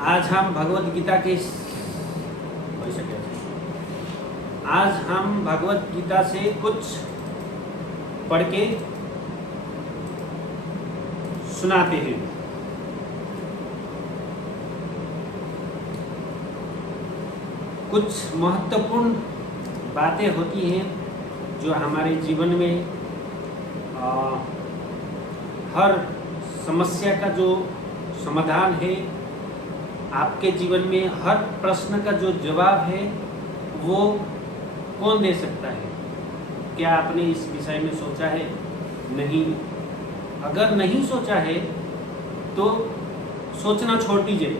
आज हम भगवत गीता के आज हम भगवत गीता से कुछ पढ़ के सुनाते हैं। कुछ महत्वपूर्ण बातें होती हैं जो हमारे जीवन में हर समस्या का जो समाधान है, आपके जीवन में हर प्रश्न का जो जवाब है वो कौन दे सकता है? क्या आपने इस विषय में सोचा है? नहीं। अगर नहीं सोचा है तो सोचना छोड़ दीजिए।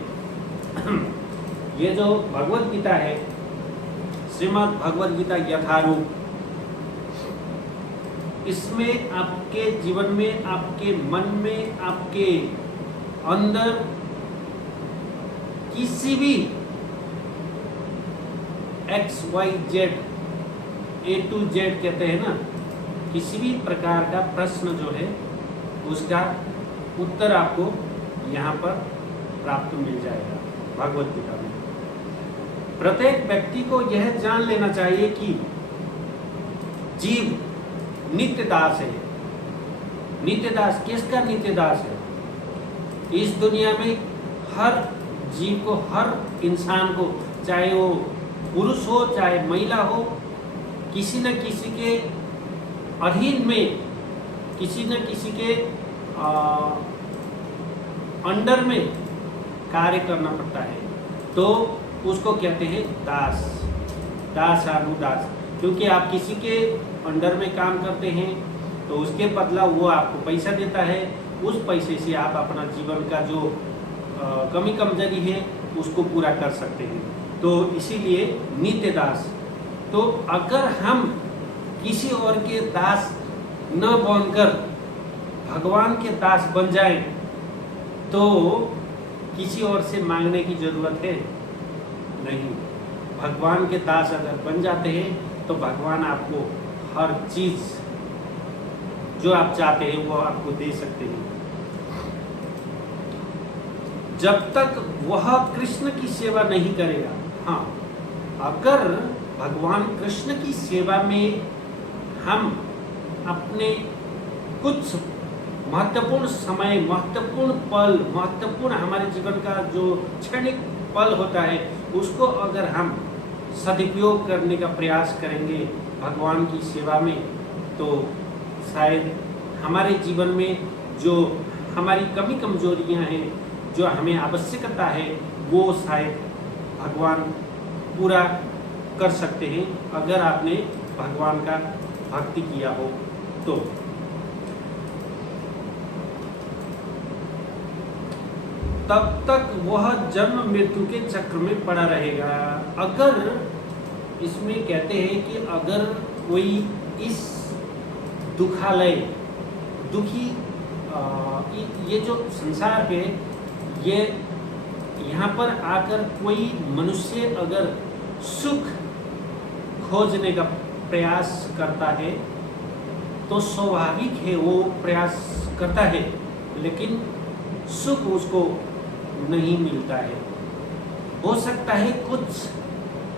ये जो भगवत गीता है, श्रीमद् भगवत गीता यथारूप, इसमें आपके जीवन में, आपके मन में, आपके अंदर किसी भी XYZ A to Z कहते हैं ना, किसी भी प्रकार का प्रश्न जो है उसका उत्तर आपको यहाँ पर प्राप्त मिल जाएगा भगवत गीता में। प्रत्येक व्यक्ति को यह जान लेना चाहिए कि जीव नित्य दास है। नित्य दास किसका नित्य दास है? इस दुनिया में हर जीव को, हर इंसान को, चाहे वो पुरुष हो चाहे महिला हो, किसी न किसी के अधीन में, किसी न किसी के अंडर में कार्य करना पड़ता है। तो उसको कहते हैं दास, दासानुदास। क्योंकि आप किसी के अंडर में काम करते हैं तो उसके बदला वो आपको पैसा देता है। उस पैसे से आप अपना जीवन का जो कमी कमजोरी है उसको पूरा कर सकते हैं। तो इसीलिए नित्य दास। तो अगर हम किसी और के दास न बनकर भगवान के दास बन जाए तो किसी और से मांगने की जरूरत है नहीं। भगवान के दास अगर बन जाते हैं तो भगवान आपको हर चीज जो आप चाहते हैं वो आपको दे सकते हैं, जब तक वह कृष्ण की सेवा नहीं करेगा। हाँ, अगर भगवान कृष्ण की सेवा में हम अपने कुछ महत्वपूर्ण समय, महत्वपूर्ण पल, महत्वपूर्ण हमारे जीवन का जो क्षणिक पल होता है उसको अगर हम सदुपयोग करने का प्रयास करेंगे भगवान की सेवा में, तो शायद हमारे जीवन में जो हमारी कमी कमजोरियां हैं, जो हमें आवश्यकता है, वो शायद भगवान पूरा कर सकते हैं अगर आपने भगवान का भक्ति किया हो तो। तब तक वह जन्म मृत्यु के चक्र में पड़ा रहेगा। अगर इसमें कहते हैं कि अगर कोई इस दुखालय, दुखी ये जो संसार है, ये यहाँ पर आकर कोई मनुष्य अगर सुख खोजने का प्रयास करता है तो स्वाभाविक है वो प्रयास करता है, लेकिन सुख उसको नहीं मिलता है। हो सकता है कुछ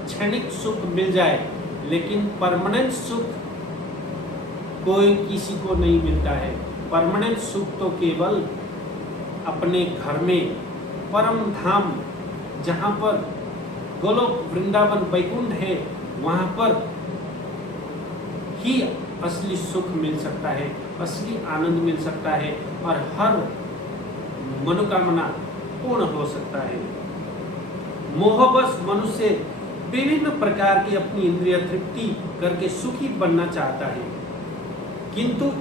क्षणिक सुख मिल जाए, लेकिन परमानेंट सुख कोई किसी को नहीं मिलता है। परमानेंट सुख तो केवल अपने घर में परम धाम, जहाँ पर गोलोक वृंदावन वैकुंठ है, वहाँ पर ही असली सुख मिल सकता है, असली आनंद मिल सकता है और हर मनोकामना पूर्ण हो सकता है। मोहबस मनुष्य विभिन्न प्रकार की अपनी इंद्रिय तृप्ति करके सुखी बनना चाहता है, किंतु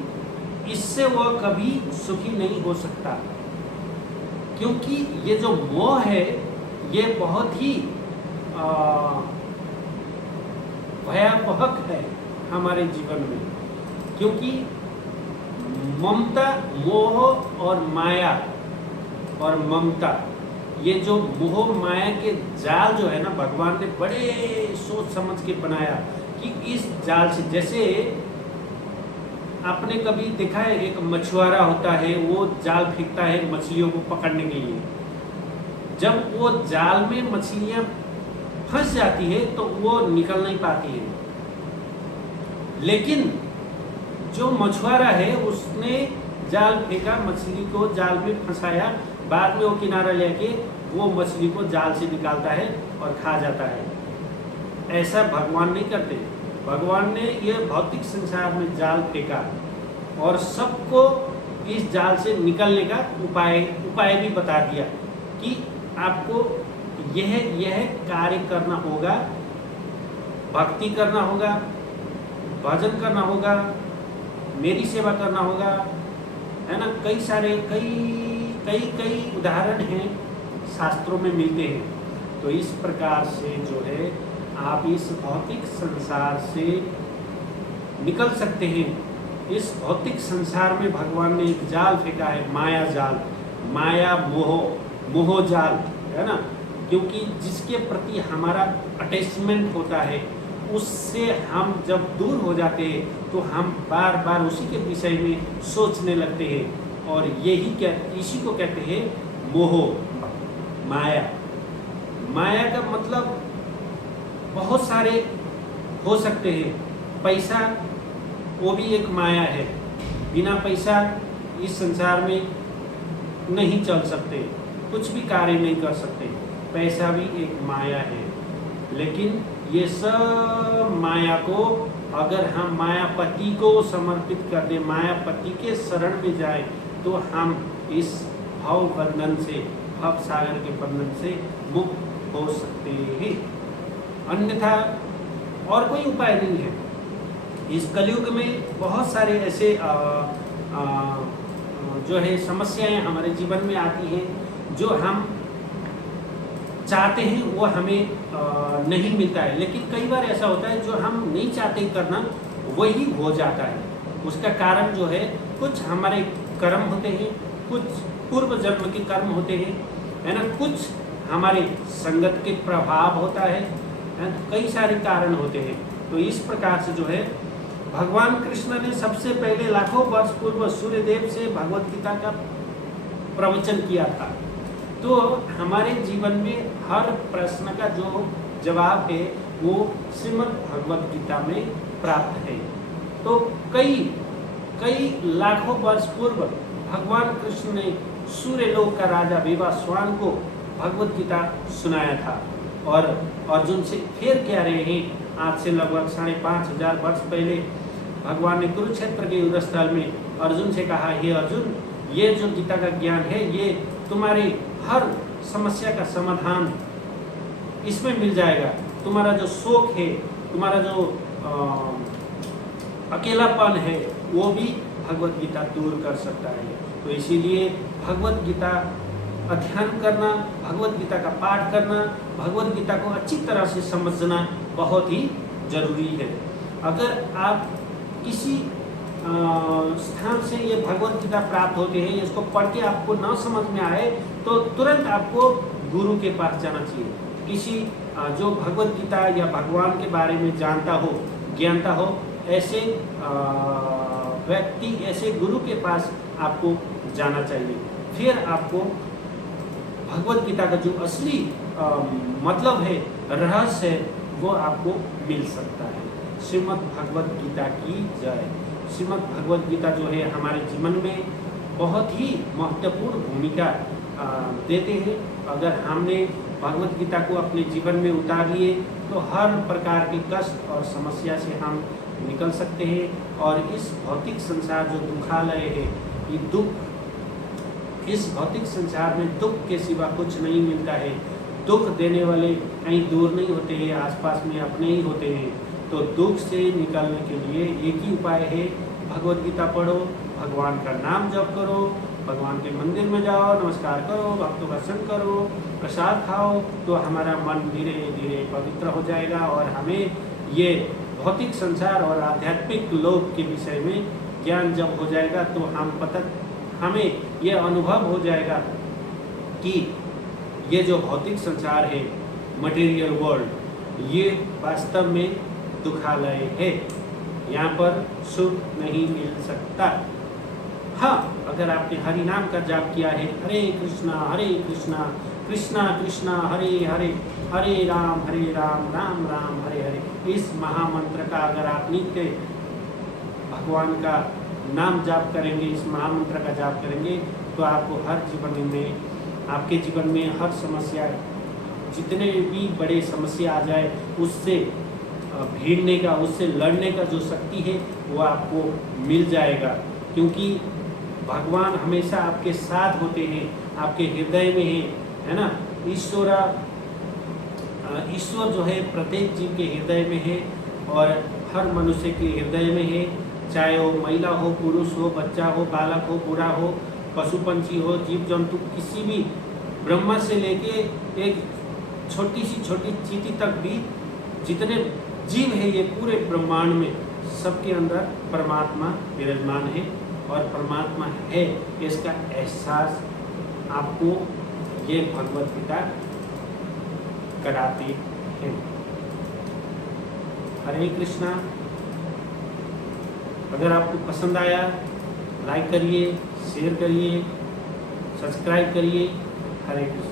इससे वह कभी सुखी नहीं हो सकता, क्योंकि ये जो मोह है ये बहुत ही भयावह है हमारे जीवन में। क्योंकि ममता, मोह और माया और ममता, ये जो मोह माया के जाल जो है ना, भगवान ने बड़े सोच समझ के बनाया कि इस जाल से, जैसे आपने कभी देखा है एक मछुआरा होता है, वो जाल फेंकता है मछलियों को पकड़ने के लिए। जब वो जाल में मछलियां फंस जाती है तो वो निकल नहीं पाती है। लेकिन जो मछुआरा है उसने जाल फेंका, मछली को जाल में फंसाया, बाद में वो किनारा लेके वो मछली को जाल से निकालता है और खा जाता है। ऐसा भगवान नहीं करते। भगवान ने ये भौतिक संसार में जाल फेंका और सबको इस जाल से निकलने का उपाय भी बता दिया कि आपको यह कार्य करना होगा, भक्ति करना होगा, भजन करना होगा, मेरी सेवा करना होगा, है ना। कई सारे कई उदाहरण हैं, शास्त्रों में मिलते हैं। तो इस प्रकार से जो है आप इस भौतिक संसार से निकल सकते हैं। इस भौतिक संसार में भगवान ने एक जाल फेंका है, माया जाल, माया मोह जाल, है ना। क्योंकि जिसके प्रति हमारा अटैचमेंट होता है उससे हम जब दूर हो जाते हैं तो हम बार बार उसी के विषय में सोचने लगते हैं और इसी को कहते हैं मोह, माया। माया का मतलब बहुत सारे हो सकते हैं। पैसा वो भी एक माया है। बिना पैसा इस संसार में नहीं चल सकते, कुछ भी कार्य नहीं कर सकते। पैसा भी एक माया है। लेकिन ये सब माया को अगर हम मायापति को समर्पित कर दें, मायापति के शरण में जाए तो हम इस भव बंधन से, भव सागर के बंधन से मुक्त हो सकते हैं। अन्यथा और कोई उपाय नहीं है। इस कलयुग में बहुत सारे ऐसे जो है समस्याएं हमारे जीवन में आती हैं जो हम चाहते हैं वो हमें नहीं मिलता है। लेकिन कई बार ऐसा होता है जो हम नहीं चाहते करना वही हो जाता है। उसका कारण जो है कुछ हमारे कर्म होते हैं, कुछ पूर्व जन्म के कर्म होते हैं, है ना, कुछ हमारे संगत के प्रभाव होता है, तो कई सारे कारण होते हैं। तो इस प्रकार से जो है भगवान कृष्ण ने सबसे पहले लाखों वर्ष पूर्व सूर्यदेव से भगवत गीता का प्रवचन किया था। तो हमारे जीवन में हर प्रश्न का जो जवाब है वो श्रीमद् भगवत गीता में प्राप्त है। तो कई लाखों वर्ष पूर्व भगवान कृष्ण ने सूर्यलोक का राजा विवास्वान को भगवत गीता सुनाया था। और अर्जुन से फिर कह रहे हैं, आज से लगभग 5,500 वर्ष पहले भगवान ने कुरुक्षेत्र के युद्ध स्थल में अर्जुन से कहा, हे अर्जुन, ये जो गीता का ज्ञान है ये तुम्हारी हर समस्या का समाधान इसमें मिल जाएगा। तुम्हारा जो शोक है, तुम्हारा जो अकेलापन है वो भी भगवत गीता दूर कर सकता है। तो इसीलिए भगवत गीता अध्ययन करना, भगवत गीता का पाठ करना, भगवत गीता को अच्छी तरह से समझना बहुत ही जरूरी है। अगर आप किसी स्थान से ये भगवत गीता प्राप्त होते हैं, इसको पढ़ के आपको न समझ में आए तो तुरंत आपको गुरु के पास जाना चाहिए। किसी जो भगवत गीता या भगवान के बारे में जानता हो, ज्ञानता हो, ऐसे व्यक्ति, ऐसे गुरु के पास आपको जाना चाहिए। फिर आपको भगवत गीता का जो असली मतलब है, रहस्य है, वो आपको मिल सकता है। श्रीमद् भगवत गीता की जय। श्रीमद् भगवत गीता जो है हमारे जीवन में बहुत ही महत्वपूर्ण भूमिका देते हैं। अगर हमने भगवत गीता को अपने जीवन में उतार लिए तो हर प्रकार के कष्ट और समस्या से हम निकल सकते हैं। और इस भौतिक संसार जो दुखालय है, ये दुख, इस भौतिक संसार में दुख के सिवा कुछ नहीं मिलता है। दुख देने वाले कहीं दूर नहीं होते हैं, आसपास में अपने ही होते हैं। तो दुख से निकलने के लिए एक ही उपाय है, भगवत गीता पढ़ो, भगवान का नाम जप करो, भगवान के मंदिर में जाओ, नमस्कार करो, भक्तों का दर्शन करो, प्रसाद खाओ, तो हमारा मन धीरे धीरे पवित्र हो जाएगा और हमें ये भौतिक संसार और आध्यात्मिक लोक के विषय में ज्ञान जब हो जाएगा तो हमें ये अनुभव हो जाएगा कि ये जो भौतिक संसार है, मटेरियल वर्ल्ड, ये वास्तव में दुखालय है। यहाँ पर सुख नहीं मिल सकता। हाँ, अगर आपने हरि नाम का जाप किया है, हरे कृष्णा कृष्णा कृष्णा हरे हरे, हरे राम राम राम हरे हरे, इस महामंत्र का अगर आप नित्य भगवान का नाम जाप करेंगे, इस महामंत्र का जाप करेंगे, तो आपको हर जीवन में, आपके जीवन में हर समस्या, जितने भी बड़े समस्या आ जाए उससे भिड़ने का, उससे लड़ने का जो शक्ति है वो आपको मिल जाएगा, क्योंकि भगवान हमेशा आपके साथ होते हैं, आपके हृदय में है ना। ईश्वर जो है प्रत्येक जीव के हृदय में है और हर मनुष्य के हृदय में है, चाहे वो महिला हो, पुरुष हो, बच्चा हो, बालक हो, बूढ़ा हो, पशु पंछी हो, जीव जंतु, किसी भी, ब्रह्मा से लेके एक छोटी सी छोटी चींटी तक भी जितने जीव है ये पूरे ब्रह्मांड में, सबके अंदर परमात्मा विराजमान है और परमात्मा है इसका एहसास आपको ये भगवत गीता कराती है। हरे कृष्णा। अगर आपको पसंद आया लाइक करिए, शेयर करिए, सब्सक्राइब करिए। हरे कृष्ण।